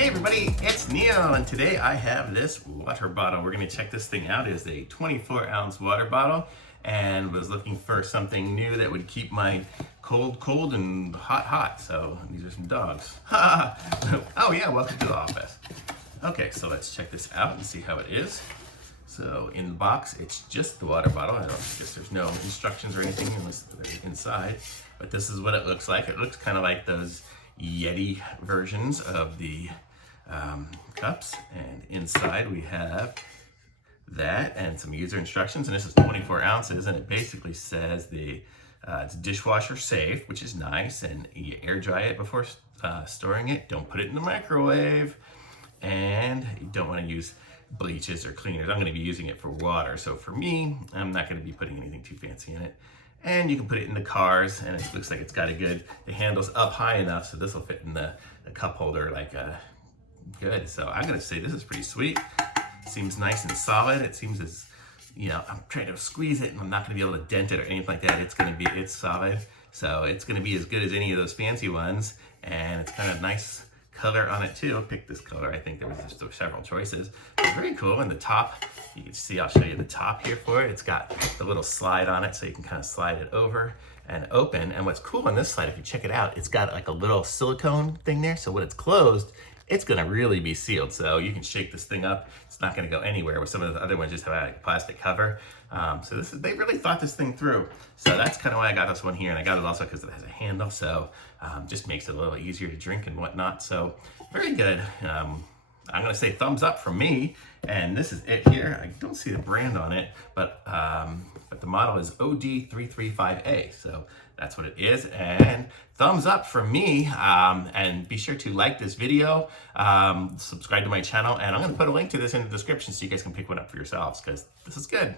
Hey everybody, it's Neil, and today I have this water bottle. We're going to check this thing out. It's a 24-ounce water bottle, and was looking for something new that would keep my cold and hot. So these are some dogs. Oh yeah, welcome to the office. Okay, so let's check this out and see how it is. So in the box, it's just the water bottle. I guess there's no instructions or anything inside, but this is what it looks like. It looks kind of like those Yeti versions of the cups, and inside we have that and some user instructions, and this is 24 ounces, and it basically says it's dishwasher safe, which is nice, and you air dry it before storing it. Don't put it in the microwave, and you don't want to use bleaches or cleaners. I'm going to be using it for water, so for me, I'm not going to be putting anything too fancy in it. And you can put it in the cars, and it looks like it's got the handle's up high enough, so this will fit in the cup holder like good. So I'm gonna say this is pretty sweet. Seems nice and solid. It seems as, I'm trying to squeeze it and I'm not gonna be able to dent it or anything like that. It's solid. So it's gonna be as good as any of those fancy ones, and it's kind of nice color on it too. I picked this color. I think there was just several choices. It's very cool. And the top, you can see, I'll show you the top here for it. It's got the little slide on it, so you can kind of slide it over and open. And what's cool on this side, if you check it out, it's got like a little silicone thing there. So when it's closed, it's gonna really be sealed. So you can shake this thing up. It's not gonna go anywhere, where some of the other ones just have like a plastic cover. So they really thought this thing through. So that's kind of why I got this one here. And I got it also because it has a handle. So just makes it a little easier to drink and whatnot. So very good. I'm gonna say thumbs up from me. And this is it here. I don't see the brand on it, but the model is OD335A. So that's what it is. And thumbs up from me. And be sure to like this video, subscribe to my channel, and I'm gonna put a link to this in the description so you guys can pick one up for yourselves, because this is good.